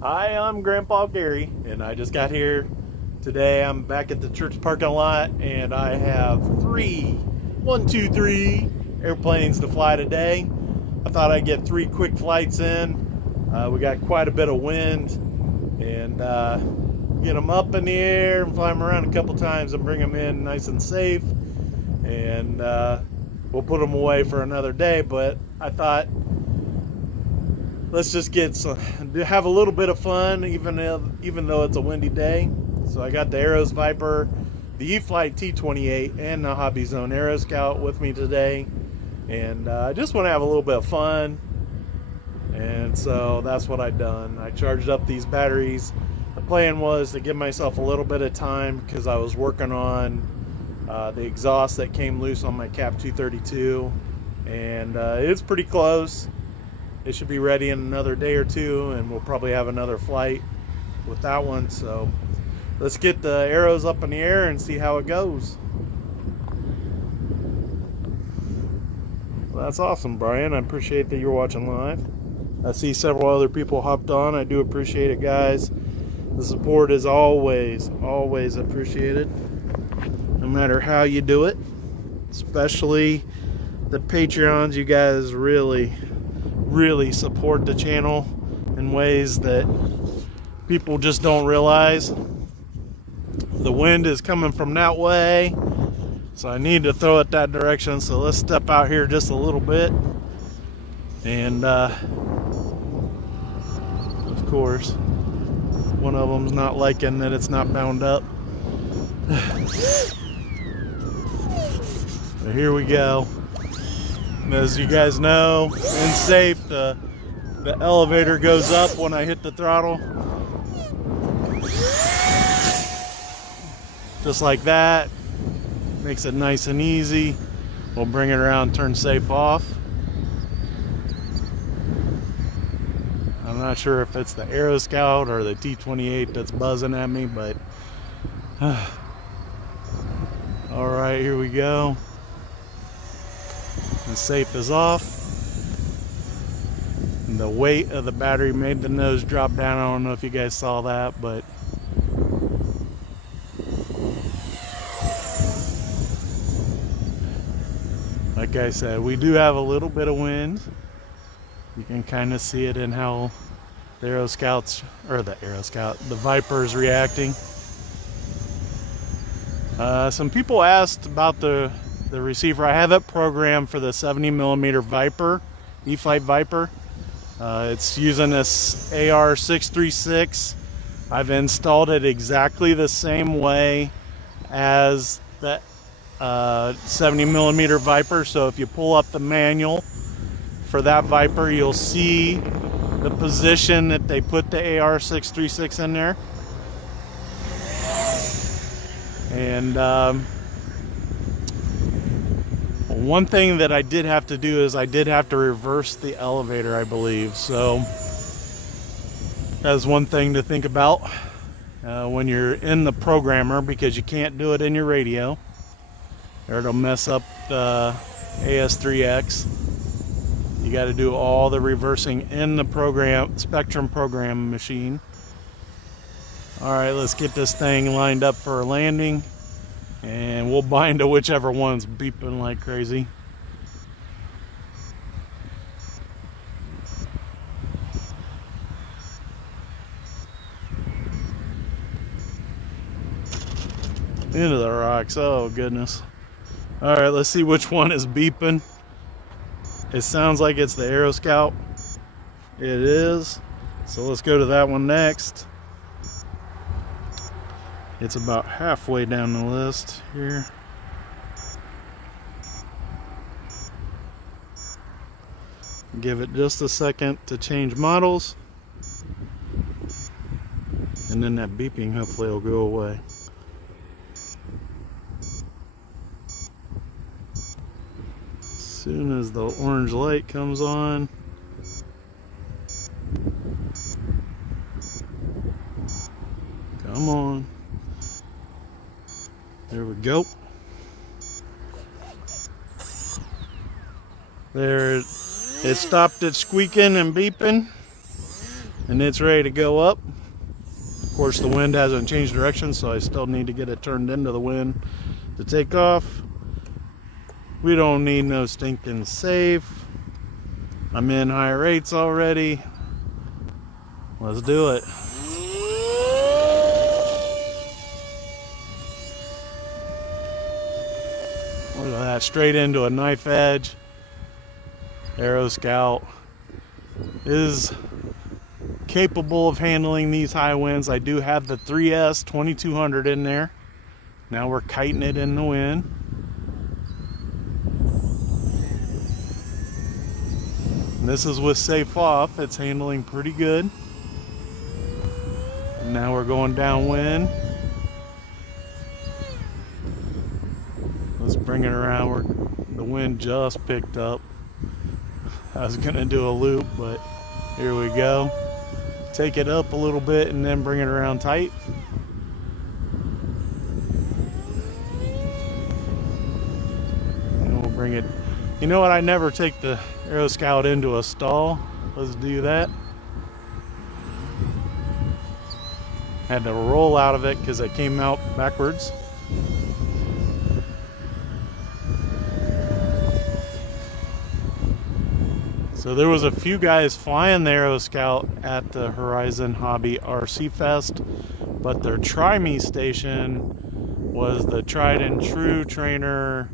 Hi, I'm Grandpa Gary, and I just got here today. I'm back at the church parking lot, and I have three airplanes to fly today. I thought I'd get 3 quick flights in. We got quite a bit of wind, and get them up in the air and fly them around a couple times and bring them in nice and safe. And we'll put them away for another day, but I thought, let's just have a little bit of fun, even though it's a windy day. So I got the Aeros Viper, the E-flite T28, and the Hobbyzone Aeroscout with me today, and I just want to have a little bit of fun. And so that's what I done. I charged up these batteries. The plan was to give myself a little bit of time because I was working on the exhaust that came loose on my Cap 232, and it's pretty close. It should be ready in another day or two, and we'll probably have another flight with that one. So let's get the arrows up in the air and see how it goes. Well, that's awesome, Brian. I appreciate that you're watching live. I see several other people hopped on. I do appreciate it, guys. The support is always appreciated, no matter how you do it. Especially the Patreons. You guys really support the channel in ways that people just don't realize. The wind is coming from that way, so I need to throw it that direction. So let's step out here just a little bit, and of course one of them's not liking that it's not bound up. So here we go. As you guys know, in safe, the elevator goes up when I hit the throttle. Just like that. Makes it nice and easy. We'll bring it around, turn safe off. I'm not sure if it's the Aeroscout or the T28 that's buzzing at me, but all right, here we go. The safe is off. And the weight of the battery made the nose drop down. I don't know if you guys saw that, but like I said, we do have a little bit of wind. You can kind of see it in how the the Viper is reacting. Some people asked about the receiver. I have it programmed for the 70mm Viper, E-flite Viper. It's using this AR636. I've installed it exactly the same way as the 70mm Viper. So if you pull up the manual for that Viper, you'll see the position that they put the AR636 in there. And one thing that I did have to do is I did have to reverse the elevator, I believe. So that's one thing to think about when you're in the programmer, because you can't do it in your radio or it'll mess up the AS3X. You got to do all the reversing in the Spectrum program machine. All right, let's get this thing lined up for a landing, and we'll bind to whichever one's beeping like crazy. Into the rocks, oh goodness. All right, let's see which one is beeping. It sounds like it's the Aeroscout. It is. So let's go to that one next. It's about halfway down the list here. Give it just a second to change models, and then that beeping hopefully will go away. As soon as the orange light comes on, come on. There we go. There, it stopped it squeaking and beeping. and it's ready to go up. Of course, the wind hasn't changed direction, so I still need to get it turned into the wind to take off. We don't need no stinking safe. I'm in high rates already. Let's do it. Look at that, straight into a knife edge. Aeroscout is capable of handling these high winds. I do have the 3S 2200 in there. Now we're kiting it in the wind. And this is with safe off. It's handling pretty good. And now we're going downwind. Let's bring it around. The wind just picked up. I was gonna do a loop, but here we go. Take it up a little bit and then bring it around tight. And we'll bring it. You know what? I never take the Aeroscout into a stall. Let's do that. Had to roll out of it because it came out backwards. So there was a few guys flying the Aeroscout at the Horizon Hobby RC Fest, but their Try Me station was the tried and true trainer,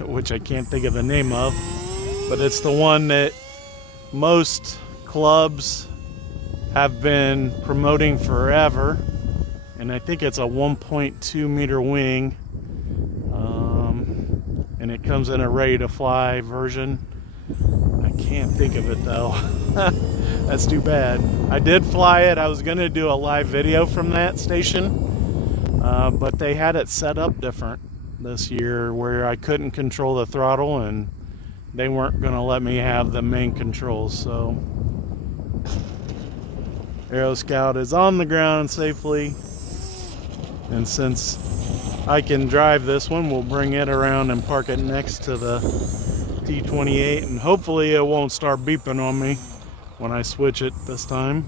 which I can't think of the name of, but it's the one that most clubs have been promoting forever, and I think it's a 1.2 meter wing. And it comes in a ready to fly version. I can't think of it though. That's too bad. I did fly it. I was gonna do a live video from that station, but they had it set up different this year where I couldn't control the throttle and they weren't gonna let me have the main controls. So Aeroscout is on the ground safely, and since I can drive this one, we'll bring it around and park it next to the T28, and hopefully it won't start beeping on me when I switch it this time.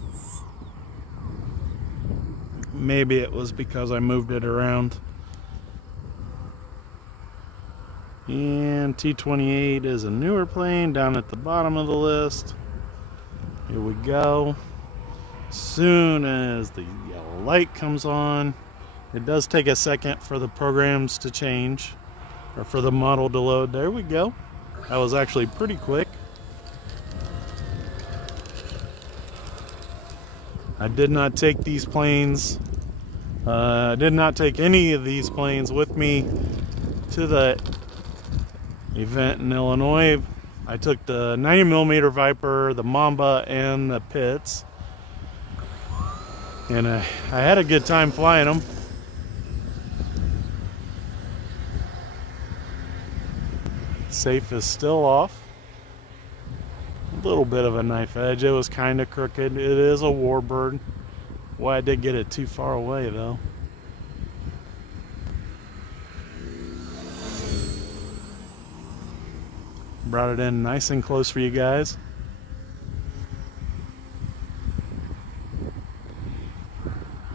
Maybe it was because I moved it around. And T28 is a newer plane down at the bottom of the list. Here we go. Soon as the yellow light comes on, it does take a second for the programs to change, or for the model to load. There we go. That was actually pretty quick. I did not take these planes, I did not take any of these planes with me to the event in Illinois. I took the 90mm Viper, the Mamba, and the Pitts. And I had a good time flying them. Safe is still off. A little bit of a knife edge. It was kind of crooked. It is a warbird. Well, I did get it too far away though. Brought it in nice and close for you guys.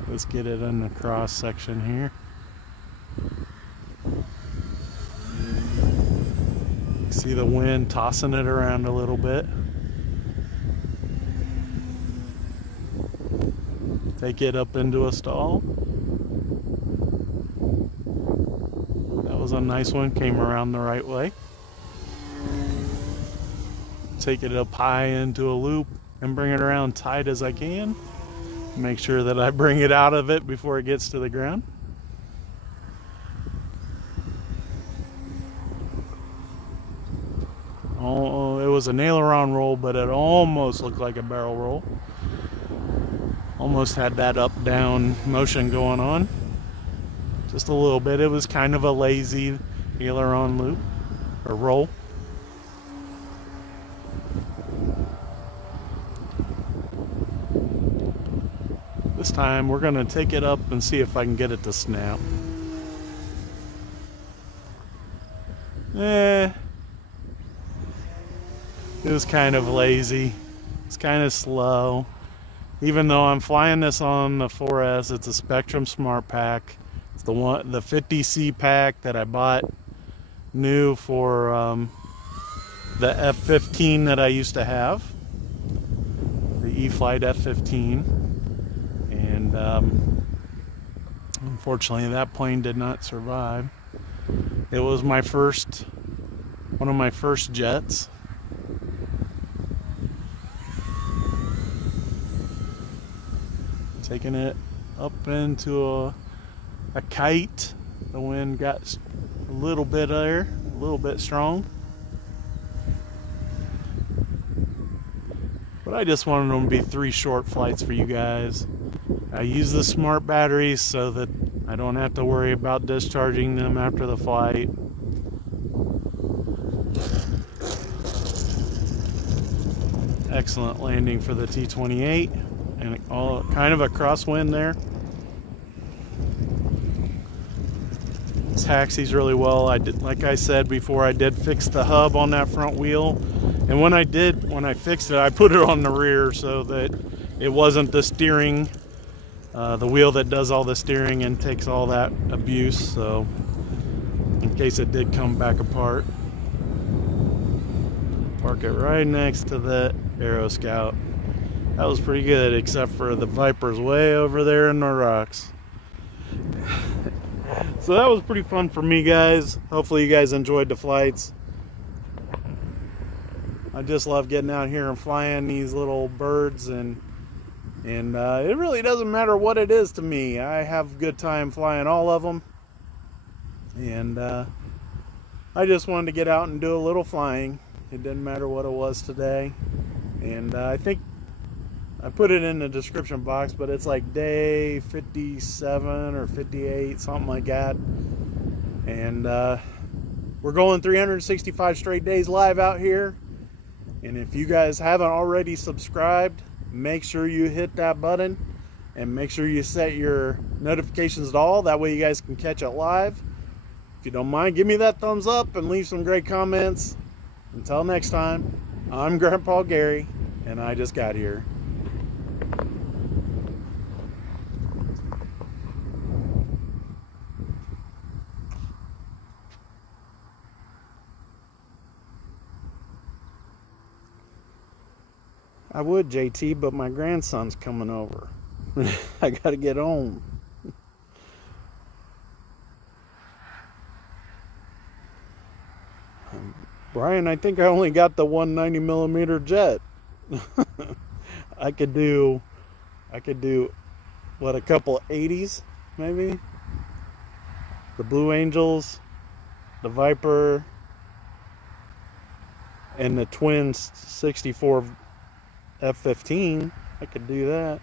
Let's get it in the cross section here. See the wind tossing it around a little bit. Take it up into a stall. That was a nice one, came around the right way. Take it up high into a loop and bring it around tight as I can. Make sure that I bring it out of it before it gets to the ground. Oh, it was an aileron roll, but it almost looked like a barrel roll. Almost had that up-down motion going on. Just a little bit. It was kind of a lazy aileron loop, or roll. This time we're going to take it up and see if I can get it to snap. It was kind of lazy. It's kind of slow. Even though I'm flying this on the 4S, it's a Spectrum Smart Pack. It's the 50C pack that I bought new for the F-15 that I used to have, the E-flite F-15, and unfortunately that plane did not survive. It was one of my first jets. Taking it up into a kite. The wind got a little bit there, a little bit strong. But I just wanted them to be 3 short flights for you guys. I use the smart batteries so that I don't have to worry about discharging them after the flight. Excellent landing for the T28, and all kind of a crosswind there. Taxis really well. Like I said before, I did fix the hub on that front wheel, and when I fixed it, I put it on the rear so that it wasn't the steering, the wheel that does all the steering and takes all that abuse, so in case it did come back apart. Park it right next to the Aeroscout. That was pretty good, except for the Viper's way over there in the rocks. So that was pretty fun for me, guys. Hopefully you guys enjoyed the flights. I just love getting out here and flying these little birds, and it really doesn't matter what it is to me. I have a good time flying all of them, and I just wanted to get out and do a little flying. It didn't matter what it was today, and I think I put it in the description box, but it's like day 57 or 58, something like that. And we're going 365 straight days live out here. And if you guys haven't already subscribed, make sure you hit that button and make sure you set your notifications to all. That way you guys can catch it live. If you don't mind, give me that thumbs up and leave some great comments. Until next time, I'm Grandpa Gary, and I just got here. I would, JT, but my grandson's coming over. I gotta get home. Brian, I think I only got the 190mm jet. I could do what, a couple 80s maybe? The Blue Angels, the Viper, and the twin 64 F-15. I could do that.